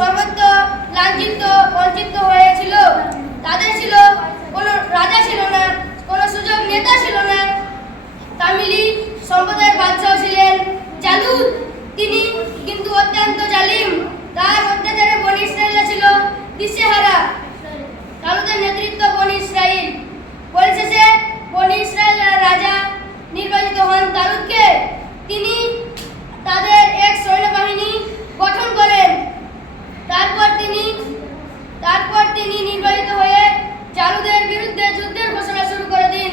সর্বত্র লাঞ্ছিত বঞ্চিত হয়েছিল। তাদের ছিল কোনো রাজা ছিল না, কোনো সুযোগ নেতা ছিল না। তামিলি সম্প্রদায়ের বাদশাহ ছিলেন জালুদ। তিনি কিন্তু অত্যন্ত জালিম। তার অত্যাচারে বনী ইসরায়েলরা ছিল দিশেহারা। তালুতের নেতৃত্ব বনী ইসরায়েল। পরিশেষে বনী ইসরায়েলের রাজা নির্বাচিত হন তালুতকে। তিনি তাদের এক সৈন্যবাহিনী গঠন করেন। তারপর তিনি নির্বাচিত হয়ে জালুদের বিরুদ্ধে যুদ্ধের ঘোষণা শুরু করে দিন।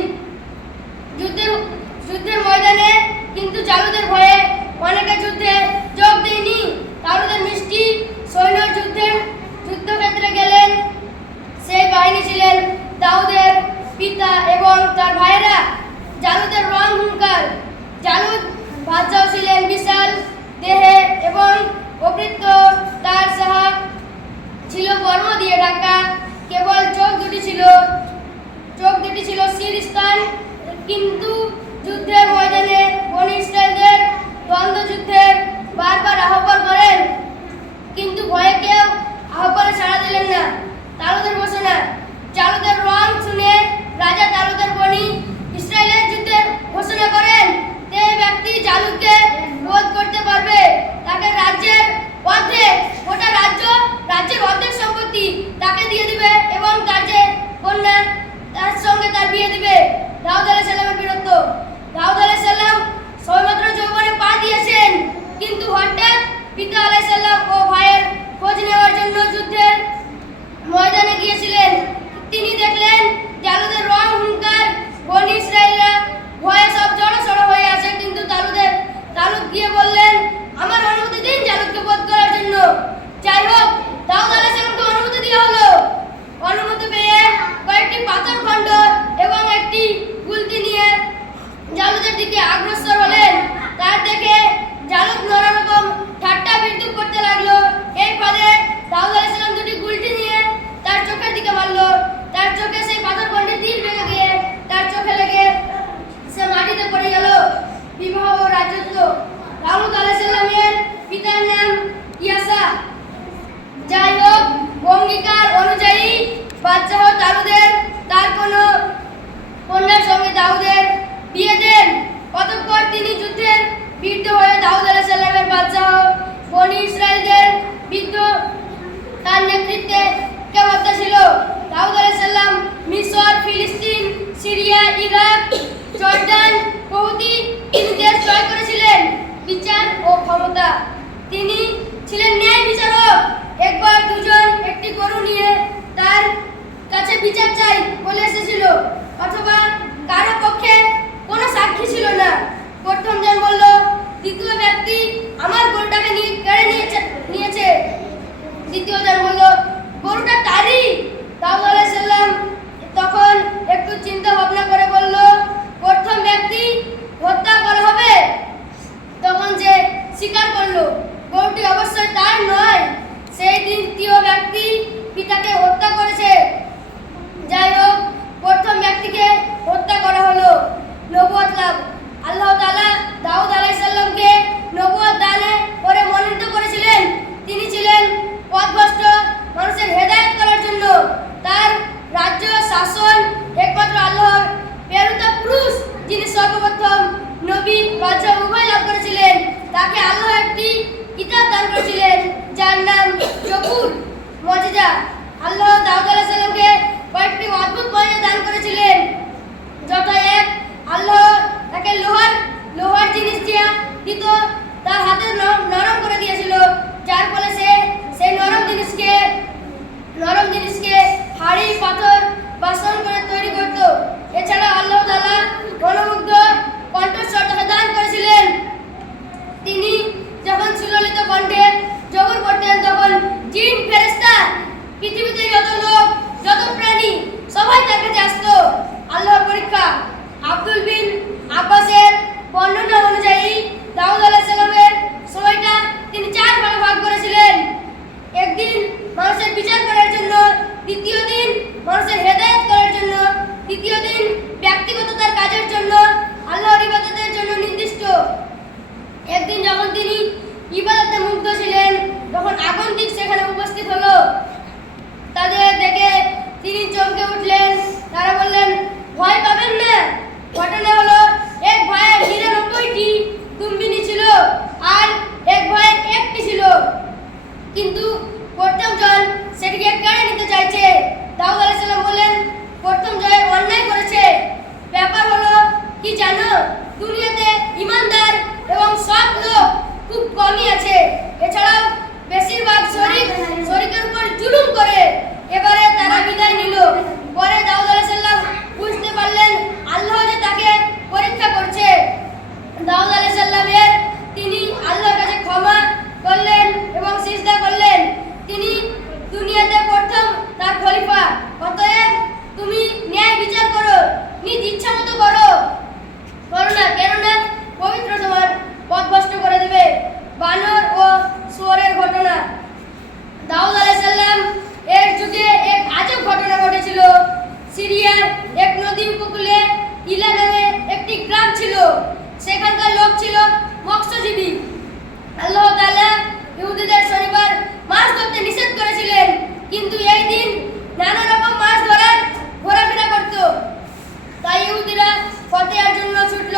যুদ্ধের ময়দানে কিন্তু জালুদের ভয়ে অনেকে যুদ্ধে যোগ দেয়নি। তালুদের মিষ্টি সৈন্য যুদ্ধক্ষেত্রে গেলেন। সেই বাহিনী ছিলেন দাউদের পিতা এবং তার ভাইরা। জালুদের রং হুঙ্কার। জালুদ বাদশাহ ছিলেন বিশাল দেহে এবং অবৃত্ত। তার সাহাব ছিল বর্ম দিয়ে ঢাকা। কেবল চোখ দুটি ছিল শীর্ষস্থান। কিন্তু যুদ্ধের ময়দানে বনী ইসরায়েলদের দ্বন্দ্ব যুদ্ধের বারবার আহ্বান করেন, কিন্তু ভয়ে কেউ আহ্বানে সাড়া দিলেন না। তালুদের ঘোষণা। জালুদের রং শুনে রাজা তালুদের বনী ইসরায়েলের যুদ্ধের ঘোষণা করেন। যে ব্যক্তি জালুদকে রোধ করতে পারবে তাকে রাজ্যের অর্ধেক সম্পত্তি তাকে দিয়ে দিবে এবং তার যে কন্যা তার সঙ্গে তার বিয়ে দিবে। দাউদ আলাইহিস সালামের বীরত্ব। দাউদ আলাইহিস সালাম সবেমাত্র যৌবনে পা দিয়েছেন, কিন্তু হঠাৎ পিতা আলাইহিস সালাম ও ভাইয়ের খোঁজ নেওয়ার জন্য যুদ্ধের ময়দানে গিয়েছিলেন। তিনি দেখলেন জালুদের রং হুঙ্কার, বনী ইসরায়েলরা ভয়ে সব জড়সড় হয়ে আছে। কিন্তু তালুত গিয়ে বললেন, আমার অনুমতি দিন জালুদকে বধ করার জন্য। যাই হোক, দাউদ আলাইহিস সালামকে অনুমতি দেওয়া হলো। অনুমতি পেয়ে কয়েকটি পাথর খণ্ড এবং একটি গুলতি নিয়ে জালুদের দিকে অগ্রসর হলেন। তার দেখে জালুদ নানা রকম ঠাট্টা বিদ্রুপ করতে লাগলো। এই ফাঁদে দাউদ আলাইহিস সালাম দুটি গুলতি নিয়ে তার চোখের দিকে মারলো। তার চোখে সেই পাথর খণ্ডে তীর ভেঙে গিয়ে তার চোখে লেগে সে মাটিতে পড়ে গেল। বিবাহ ও রাজত্ব। দাউদ আলাইহিস সালামের পিতার নাম ইয়াসা। যাই হোক, অঙ্গীকার অনুযায়ী বাদশাহ তালুদের তার কোনো কন্যার সঙ্গে দাউদের বিয়ে দেন। অতঃপর তিনি যুদ্ধের বীর হয়ে দাউদ আলাইহিস সালামের বাদশাহ বনী ইসরায়েলদের বিরুদ্ধে তার নেতৃত্বে কে হত্যা ছিল। দাউদ আলাইহিস সালাম মিশর, ফিলিস্তিন, সিরিয়া, ইরাক, জর্ডান প্রভৃতি তিনি দেশ জয় করেছিলেন। বিচার ও ক্ষমতা। তিনি ছিলেন ন্যায় বিচারক। একবার দুজন একটি গরু নিয়ে তার কাছে বিচার চাই বলে এসেছিল, অথবা কারো পক্ষে কোনো সাক্ষী ছিল না। প্রথম জন বলল, দ্বিতীয় ব্যক্তি আমার গরুটাকে কেড়ে নিয়েছে। দ্বিতীয় জন বলল, গরুটা তারই। দাউদ আলাইহিস সালাম তখন একটু চিন্তা ভাবনা করে বলল, প্রথম ব্যক্তি হত্যা করা হবে। তখন যে স্বীকার করলো গরুটি অবশ্যই তার নয়, সেই দ্বিতীয় ব্যক্তি পিতাকে হত্যা করেছে। যাই হোক, প্রথম ব্যক্তিকে হত্যা করা হলো। নবুয়ত লাভ। আল্লাহ তাআলা দাউদ আলাইহিস সালামকে নবুয়ত দানে করে মনোনীত করেছিলেন। তিনি ছিলেন পথভ্রষ্ট মানুষের হেদায়েত করার জন্য। তার রাজ্য শাসন একমাত্র আল্লাহর প্রেরিত পুরুষ, যিনি সর্বপ্রথম নবী বাদশাহ উভয় লাভ করেছিলেন। তাকে আল্লাহ একটি কিতাব দান করেছিলেন যার নাম জবুর। মুজিজা। আল্লাহ দাউদ আলাইহিস সালামকে কয়েকটি অদ্ভুত মজা দান করেছিলেন, যথা এক, আল্লাহ তাকে লোহার জিনিস দিত, তার হাতে নরম করে দিয়েছিল, যার ফলে সে সেই নরম জিনিসকে হাড়ি, পাথর, বাসন করে তৈরি করত। এছাড়া আল্লাহ তাআলা মনোমুগ্ধ কণ্ঠস্বর তাকে দান করেছিলেন। তিনি যখন সুললিত কণ্ঠে জবর পড়তেন, তখন জিন, ফেরেশতা, পৃথিবীতে যত লোক, যত প্রাণী সবাই তার কাছে আসতো। আল্লাহর পরীক্ষা। আব্দুল বিন আব্বাসের বর্ণনা অনুযায়ী দাউদ আলাইহিস সালামের সময়টা তিনি 4 ভাগে ভাগ করেছিলেন। একদিন মানুষের বিচার করার জন্য, দ্বিতীয় দিন মানুষের হেদায়েত করার জন্য, তৃতীয় দিন ব্যক্তিগত তার কাজের জন্য, আল্লাহর ইবাদতের জন্য নির্দিষ্ট। একদিন যখন তিনি ইবাদতে মুগ্ধ ছিলেন, তখন আগন্তুক সেখানে প্রথম জয়ে অন্যায় করেছে। ব্যাপার হলো কি জানো, দুনিয়াতে ইমানদার এবং সৎ লোক খুব কমই আছে। এছাড়াও বেশিরভাগ শরীকের উপর জুলুম করে। এবারে তারা বিদায় নিল। পরে দাউদ আলাইহিস সালাম বুঝতে পারলেন আল্লাহ যে তাকে পরীক্ষা করছে। দাউদ আলাইহিস সালামের তিনি আল্লাহর কাছে ক্ষমা করলেন এবং সিজদা করলেন। তিনি দুনিয়াতে প্রথম তার খলিফা। অতএব তুমি ন্যায় বিচার করো, নিজ ইচ্ছা মতো করো না, কেননা পবিত্র তোমার পথভ্রষ্ট করে দেবে। বানর ও শুয়োরের ঘটনা। দাউদ আলাইহিস সালাম এর যুগে এক আজব ঘটনা ঘটেছিল। সিরিয়ার এক নদী উপকূলে ইলা নামে একটি গ্রাম ছিল। সেখানকার লোক ছিল মৎস্যজীবী। আল্লাহ তাআলা ইহুদিদের শনিবার মাছ ধরতে নিষেধ করেছিলেন, কিন্তু এই দিন নানা রকম মাছ ধরার ঘোরাফেরা করত। তাই ইহুদিরা ফতেহার জন্য ছুটল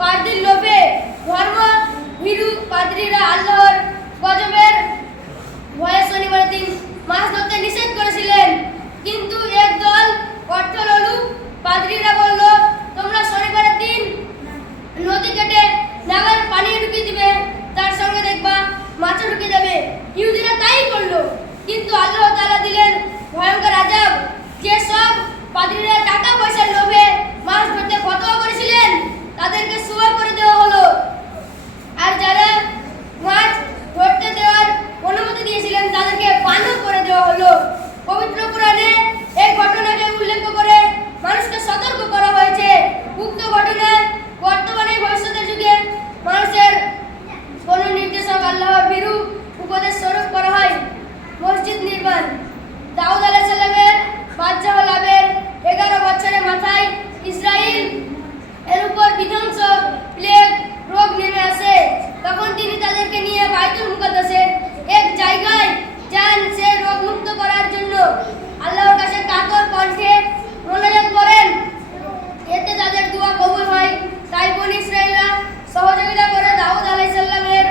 পাদ্রীর লোভে। ধর্ম ভীরু পাদ্রীরা আল্লাহর গজবের ভয়ে শনিবার দিন মাছ ধরতে নিষেধ করেছিলেন, কিন্তু এক দল অর্থলোলুপ পাদ্রীরা বলল, তোমরা শনিবারের দিন নদী কেটে নাগার পানি ঢুকিয়ে দিবে, তার সঙ্গে দেখবা মাছও ঢুকে যাবে। ইহুদিরা তাই করলো, কিন্তু আল্লাহ তাআলা দিলেন ভয়ঙ্কর আযাব। যে সব পাদ্রীরা টাকা পয়সার লোভে মাছ ধরতে ফতোয়া করেছিলেন, তাদেরকে শুয়োর করে দেওয়া হলো। আর যারা মাছ ধরতে দেওয়ার অনুমতি দিয়েছিলেন, তাদেরকে বানর করে দেওয়া হলো। পবিত্র কোরআনে এই ঘটনাকে উল্লেখ করে মানুষকে সতর্ক করা হয়েছে। উক্ত ঘটনা বর্তমানে ভবিষ্যতের যুগে মানুষের কোন নির্দেশক আল্লাহর ভীরু উপদেশ স্বরূপ করা হয়। মসজিদ নির্মাণ। দাউদ আলাইহিস সালামের বাদশাহ লাভের 11 বছরের মাথায় ইসরাইল এর উপর বিধ্বংস প্লেগ রোগ নেমে আসে। তখন তিনি তাদেরকে নিয়ে বাইতুল মুকাদ্দাসের এক জায়গায় যান সে রোগ মুক্ত করার জন্য। আল্লাহর কাছে কাতর কণ্ঠে মোনাজাত করেন, এতে তাদের দোয়া কবুল হয়। তাই বনী ইসরাইলরা সহযোগিতা করে দাউদ আলাইহিস সালামের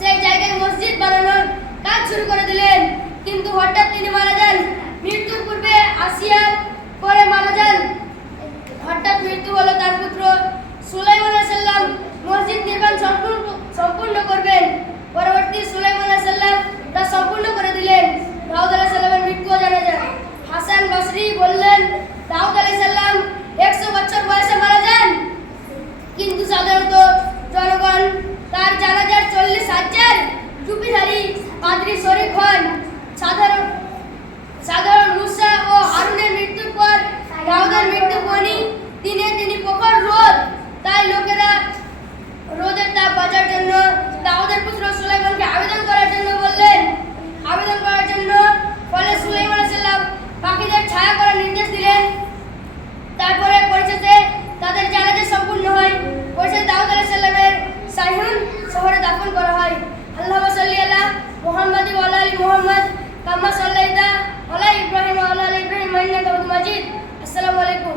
সেই জায়গায় মসজিদ বানানোর কাজ শুরু করে দিলেন। কিন্তু হঠাৎ তিনি মারা যান। মৃত্যুর পূর্বে আসিয়ার পরে মারা যান। হঠাৎ মৃত্যু হলো তার পুত্র সুলাইমান আলাইহিস সালাম মসজিদ নির্মাণ সম্পূর্ণ করবেন। পরবর্তী সুলাইমান আলাইহিস সালাম তা সম্পূর্ণ করে দিলেন। দাউদ আলাইহিস সালামের মৃত্যুও জানা যায়। হাসান বসরি বললেন, দাউদ আলাইহিস সালাম 100 বছর বয়সে মারা যান, কিন্তু সাধারণত জনগণ তার জানাজার 40,000 টুপিধারী পাদ্রী শরীক হন। সাধারণ মুসা ও হারুনের মৃত্যুর পর দাউদের মৃত্যু বনি দিনে তিনি প্রখর রোদ। তাই লোকেরা রোদের তাপ বাঁচার জন্য দাউদের পুত্র সুলাইমানকে আবেদন করার জন্য বললেন। ফলে সুলাইমান আলাইহিস সালাম পাখিদের ছায়া করার নির্দেশ দিলেন। তারপরে পরিশেষে তাদের জানাজা সম্পূর্ণ হয়। পরিশেষে দাউদ আলাইহিস সালামের সাইহুন শহরে দাফন করা হয়। আল্লাহুম্মা সাল্লি আলা মুহাম্মাদ ওয়া আলা আলি মুহাম্মাদ কামা সাল্লাইতা আলা ইব্রাহিম ওয়া আলা আলি ইব্রাহিম ইন্নাকা হামিদুম মাজিদ। আসসালামু আলাইকুম।